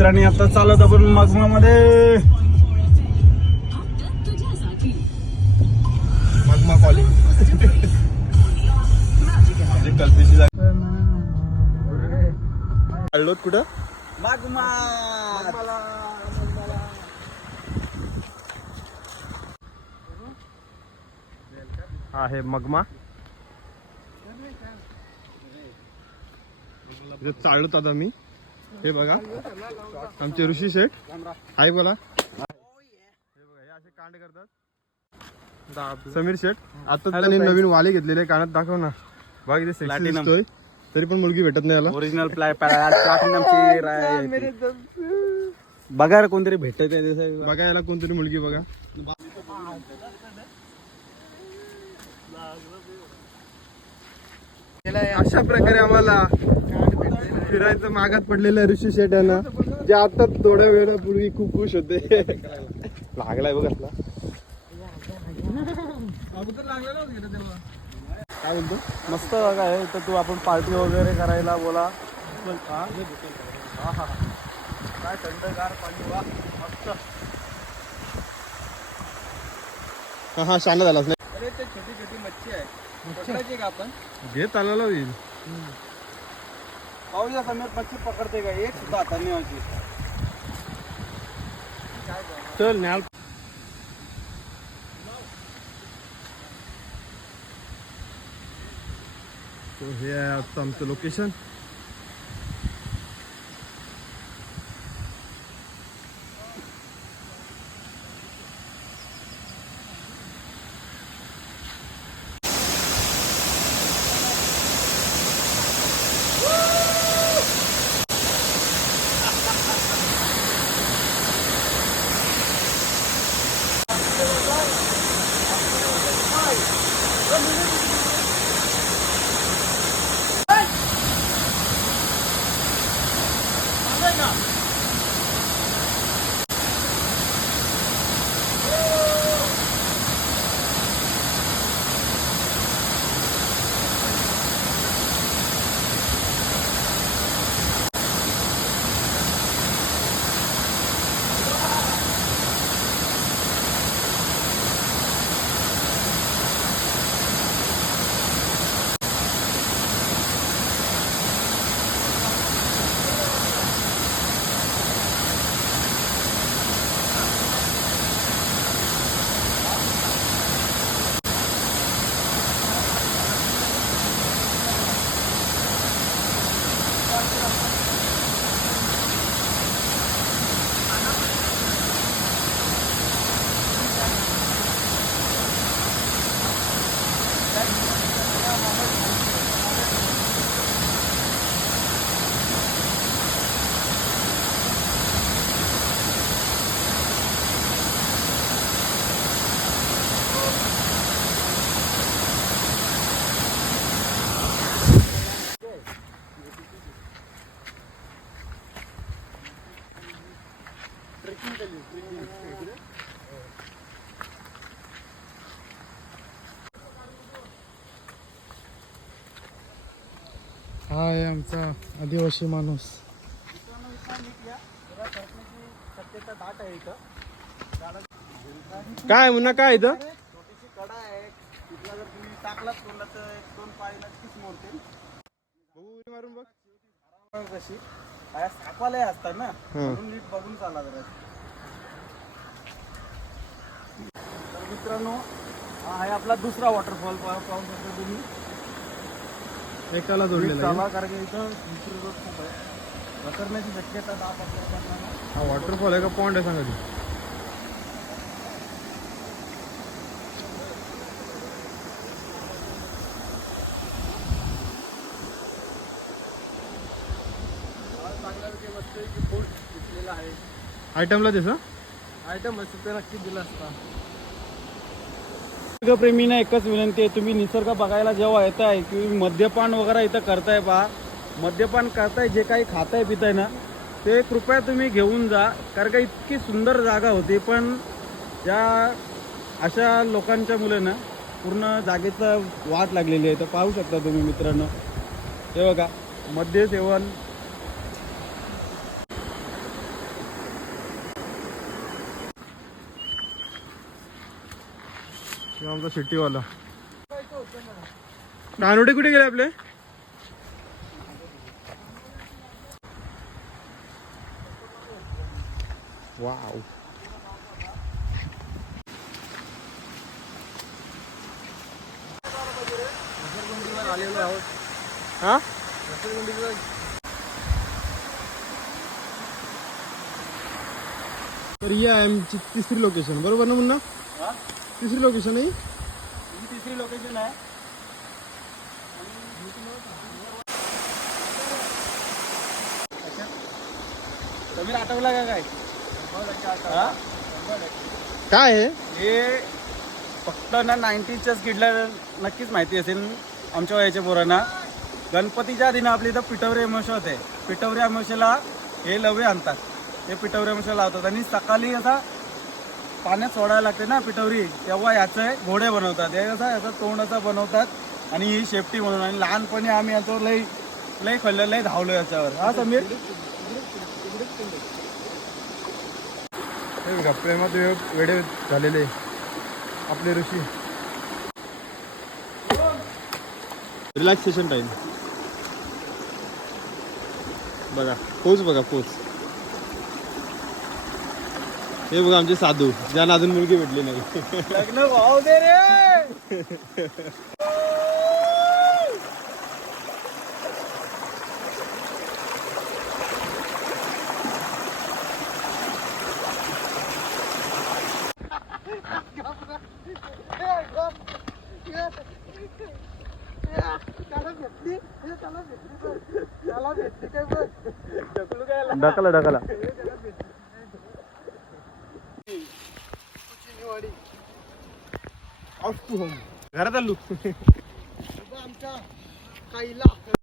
मित्रांनी आता चालत आपण मगमामध्ये मगमा कॉलेज कल्पेची जागा आलोत कुठं मगमा आहे मगमा चाललोत आता मी हे बघा आमचे ऋषी शेठ हाय बोला हे बघा हे असे कांड करतात समीर शेठ आता त्यांनी नवीन वाले घेतलेले कानात दाखव ना बघा इथे सेक्सी दिसतोय तरी पण मुलगी भेटत नाही याला ओरिजिनल प्लॅटिनमची बघा कोणतरी भेटत बघा याला कोणतरी मुलगी बघा अशा प्रकारे आम्हाला फिरायचं मागात पडलेलं ऋषी शेठ यांना जे आता थोड्या वेळापूर्वी खूप खुश होते लागलाय बघ असला काय बोलतो मस्त जागा आहे तर तू आपण पार्टी वगैरे करायला बोला काय थंडगार पाणी वा मस्त हा शांत झालाच नाही अरे ते छोटी छोटी मच्छी आहे पकडायची का आपण घे चालायला होईल पाहूया समीर मच्छी पकडते का एक सुद्धा हाताने नेवायची चल न्याल हे आहे आजचं आमचं लोकेशन हा आहे आमचा आदिवासी माणूस शक्यता दाट आहे इथं काय म्हणा काय इथं छोटीशी कडा आहे तिथला जर तुम्ही टाकलात तोंडा तर एक दोन पाय नक्कीच मोडतील बघू मारून बघ कशी काय सापालय असतात ना म्हणून नीट बघून चाला जरा तर मित्रांनो हा आहे आपला दुसरा वॉटरफॉल पाहू शकता तुम्ही एकाला जोडलेला चाला कारण की इथं रोड खूप आहे घसरण्याची शक्यता दाट असल्याकारणाने हा वॉटरफॉल आहे का पॉन्ड आहे सांगा ती आहे आयटमला त्याचा आयटम असतं ते नक्की दिला असता निसर्गप्रेमींना एकच विनंती आहे तुम्ही निसर्ग बघायला जेव्हा येत आहे किंवा मद्यपान वगैरे इथं करताय पहा मद्यपान करताय जे काही खाताय पिताय ना ते कृपया तुम्ही घेऊन जा कारण का इतकी सुंदर जागा होती पण या अशा लोकांच्या मुले ना पूर्ण जागेचा वाट लागलेली आहे तर पाहू शकता तुम्ही मित्रांनो हे बघा मद्य सेवन किंवा आमचा सिटीवाला. नानोडे कुठे गेले आपले? वाव. आलेलो आहोत. हा तर ही आहे आमची तिसरी लोकेशन, बरोबर ना मुन्ना? तिसरी लोकेशन आहे. ही तिसरी लोकेशन आहे. समीर आठवला का काय? हा? काय आहे हे फक्त ना 90च्या किडला नक्कीच माहिती असेल आमच्या वयाच्या पोरांना. गणपतीच्या दिना आपली इथं पिठवरी अमावस्या होते. पिठवरी अमावस्याला हे लवे आणतात. हे पिठवरी अमावस्याला लावतात आणि सकाळी असा पाण्यात सोडायला लागते ना पिठवरी, तेव्हा याचे घोडे बनवतात. हे कसं याचा तोंड असा बनवतात आणि ही शेफ्टी म्हणून. आणि लहानपणी आम्ही याच्यावर लई लई खाल्लं, लई धावलो याच्यावर. हा समीर? हे बघा, प्रेमात वेडे झालेले आपले ऋषी. Relaxation time. बघा पोच, बघा पोच. हे बघा आमचे साधू, ज्यांना अजून मुलगी भेटली नाही. लग्न भाऊ दे रे. ढकला ढकला. घरात आलो. आमच्या काहीला